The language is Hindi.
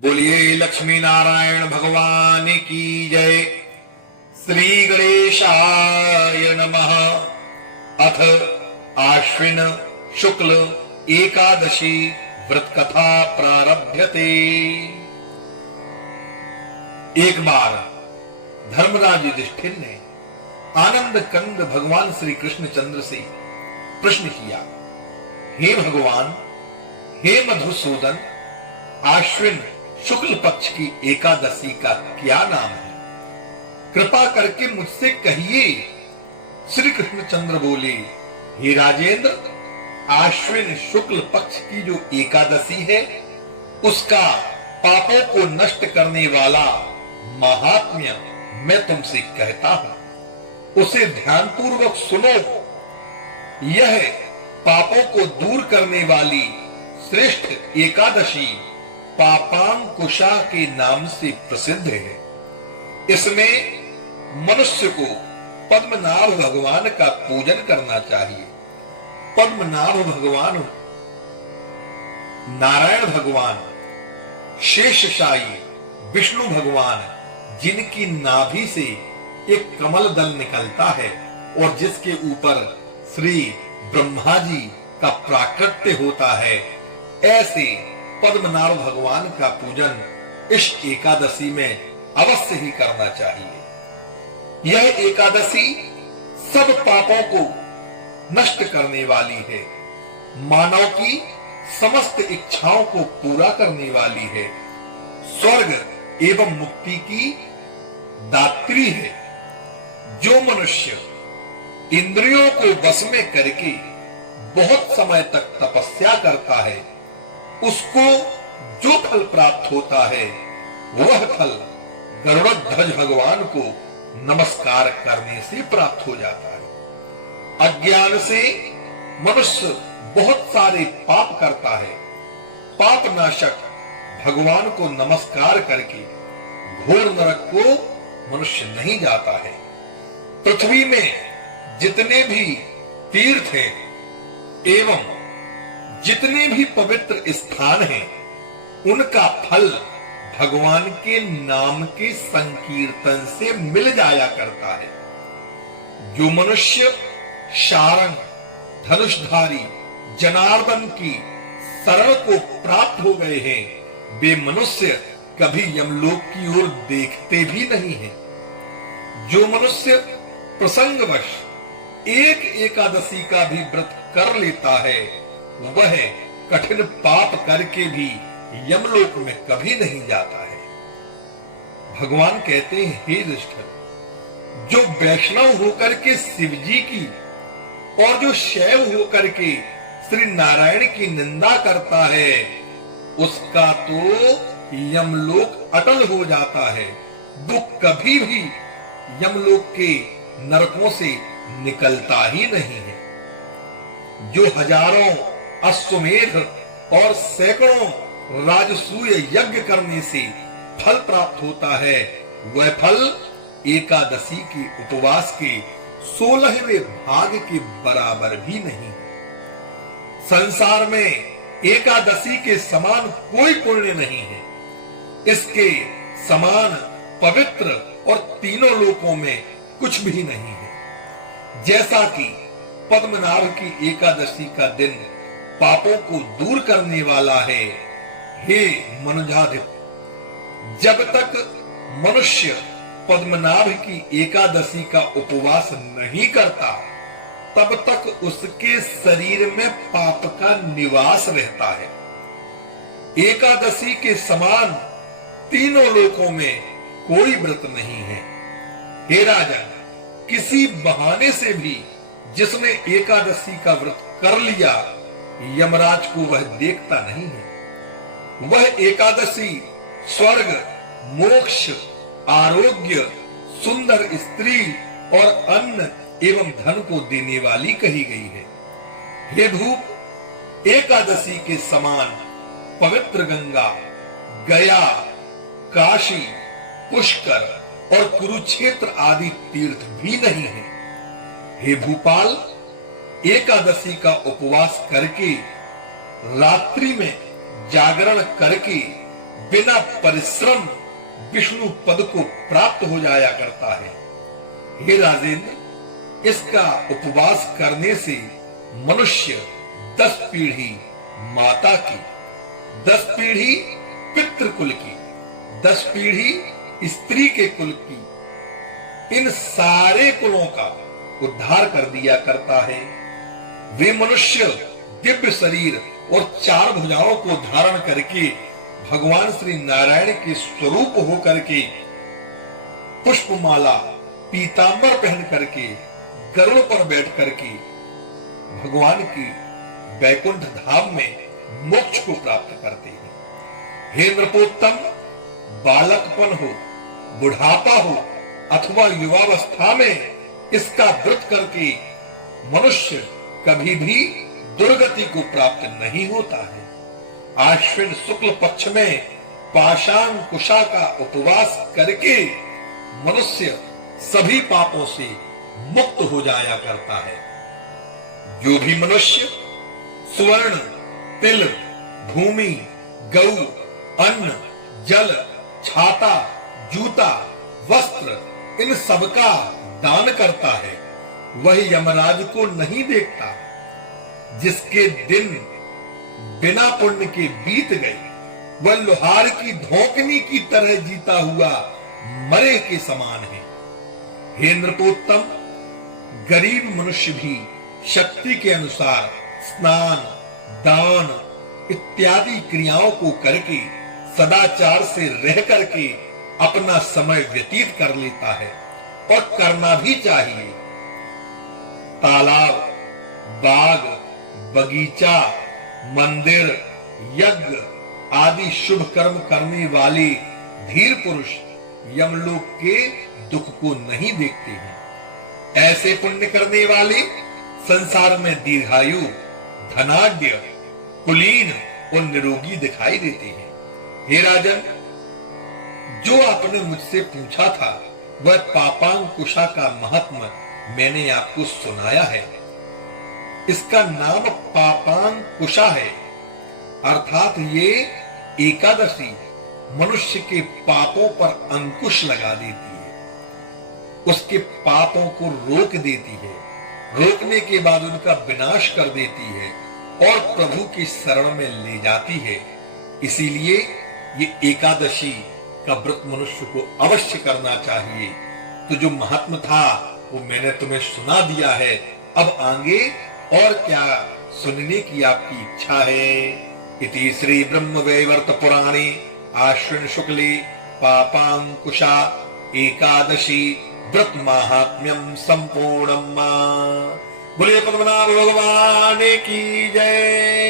बोलिए लक्ष्मी नारायण भगवान की जय। श्री गणेशाय नमः। अथ आश्विन शुक्ल एकादशी व्रत कथा प्रारभ्यते। एक बार धर्मराज युधिष्ठिर ने आनंद कंद भगवान श्री कृष्ण चंद्र से प्रश्न किया, हे भगवान, हे मधुसूदन, आश्विन शुक्ल पक्ष की एकादशी का क्या नाम है? कृपा करके मुझसे कहिए। श्री कृष्णचंद्र बोले, हे राजेंद्र, आश्विन शुक्ल पक्ष की जो एकादशी है उसका पापों को नष्ट करने वाला महात्म्य मैं तुमसे कहता हूं, उसे ध्यानपूर्वक सुनो। यह पापों को दूर करने वाली श्रेष्ठ एकादशी पापांकुशा के नाम से प्रसिद्ध है। इसमें मनुष्य को पद्मनाभ भगवान का पूजन करना चाहिए। पद्मनाभ भगवान नारायण भगवान, शेषशायी विष्णु भगवान, जिनकी नाभि से एक कमल दल निकलता है और जिसके ऊपर श्री ब्रह्मा जी का प्राकट्य होता है, ऐसे पद्मनाभ भगवान का पूजन इस एकादशी में अवश्य ही करना चाहिए। यह एकादशी सब पापों को नष्ट करने वाली है, मानव की समस्त इच्छाओं को पूरा करने वाली है, स्वर्ग एवं मुक्ति की दात्री है। जो मनुष्य इंद्रियों को वश में करके बहुत समय तक तपस्या करता है, उसको जो फल प्राप्त होता है वह फल गरुड़ध्वज भगवान को नमस्कार करने से प्राप्त हो जाता है। अज्ञान से मनुष्य बहुत सारे पाप करता है। पाप नाशक भगवान को नमस्कार करके घोर नरक को मनुष्य नहीं जाता है। पृथ्वी में जितने भी तीर्थ हैं एवं जितने भी पवित्र स्थान हैं, उनका फल भगवान के नाम के संकीर्तन से मिल जाया करता है। जो मनुष्य शारंग, धनुषधारी जनार्दन की शरण को प्राप्त हो गए हैं, वे मनुष्य कभी यमलोक की ओर देखते भी नहीं हैं। जो मनुष्य प्रसंगवश एक एकादशी का भी व्रत कर लेता है, वह कठिन पाप करके भी यमलोक में कभी नहीं जाता है। भगवान कहते हैं, हे युधिष्ठिर, जो वैष्णव होकर के शिव जी की और जो शैव होकर के श्री नारायण की निंदा करता है, उसका तो यमलोक अटल हो जाता है। वो कभी भी यमलोक के नरकों से निकलता ही नहीं है। जो हजारों अश्वमेध और सैकड़ों राजसूय यज्ञ करने से फल प्राप्त होता है, वह फल एकादशी के उपवास के 16वें भाग के बराबर भी नहीं। संसार में एकादशी के समान कोई पुण्य नहीं है। इसके समान पवित्र और तीनों लोकों में कुछ भी नहीं है। जैसा कि पद्मनाभ की एकादशी का दिन पापों को दूर करने वाला है, हे मनुजाधिप, जब तक मनुष्य पद्मनाभ की एकादशी का उपवास नहीं करता, तब तक उसके शरीर में पाप का निवास रहता है। एकादशी के समान तीनों लोकों में कोई व्रत नहीं है। हे राजन, किसी बहाने से भी जिसने एकादशी का व्रत कर लिया, यमराज को वह देखता नहीं है। वह एकादशी स्वर्ग, मोक्ष, आरोग्य, सुंदर स्त्री और अन्न एवं धन को देने वाली कही गई है। हे धूप, एकादशी के समान पवित्र गंगा, गया, काशी, पुष्कर और कुरुक्षेत्र आदि तीर्थ भी नहीं है। हे भूपाल, एकादशी का उपवास करके रात्रि में जागरण करके बिना परिश्रम विष्णु पद को प्राप्त हो जाया करता है। हे राजेंद्र, इसका उपवास करने से मनुष्य 10 पीढ़ी माता की, 10 पीढ़ी पितृकुल की, 10 पीढ़ी स्त्री के कुल की, इन सारे कुलों का उद्धार कर दिया करता है। वे मनुष्य दिव्य शरीर और 4 भुजाओं को धारण करके भगवान श्री नारायण के स्वरूप होकर के पुष्पमाला पीतांबर पहन करके गरुड़ पर बैठ करके भगवान की वैकुंठ धाम में मोक्ष को प्राप्त करते हैं। हे नृपोत्तम, बालकपन हो, बुढ़ापा हो अथवा युवावस्था में इसका व्रत करके मनुष्य कभी भी दुर्गति को प्राप्त नहीं होता है। आश्विन शुक्ल पक्ष में पाषाण कुशा का उपवास करके मनुष्य सभी पापों से मुक्त हो जाया करता है। जो भी मनुष्य स्वर्ण, तिल, भूमि, गौ, अन्न, जल, छाता, जूता, वस्त्र इन सबका दान करता है, वह यमराज को नहीं देखता। जिसके दिन बिना पुण्य के बीत गए, वह लोहार की धोकनी की तरह जीता हुआ मरे के समान है। हे नृपोत्तम, गरीब मनुष्य भी शक्ति के अनुसार स्नान, दान इत्यादि क्रियाओं को करके सदाचार से रह करके अपना समय व्यतीत कर लेता है और करना भी चाहिए। तालाब, बाग, बगीचा, मंदिर, यज्ञ आदि शुभ कर्म करने वाले धीर पुरुष यमलोक के दुख को नहीं देखते हैं। ऐसे पुण्य करने वाले संसार में दीर्घायु, धनाढ्य, कुलीन और निरोगी दिखाई देते हैं। हे राजन, जो आपने मुझसे पूछा था वह पापांकुशा का महात्मा मैंने आपको सुनाया है। इसका नाम पापांकुशा है, अर्थात ये एकादशी मनुष्य के पापों पर अंकुश लगा देती है, उसके पापों को रोक देती है, रोकने के बाद उनका विनाश कर देती है और प्रभु की शरण में ले जाती है। इसीलिए ये एकादशी का व्रत मनुष्य को अवश्य करना चाहिए। तो जो महात्मा था वो मैंने तुम्हें सुना दिया है, अब आगे और क्या सुनने की आपकी इच्छा है? इति श्री ब्रह्म वैवर्त पुराणे आश्विन शुक्ले पापांकुशा एकादशी व्रत महात्म्यम संपूर्णम्। बोले पद्मनाभ भगवान की जय।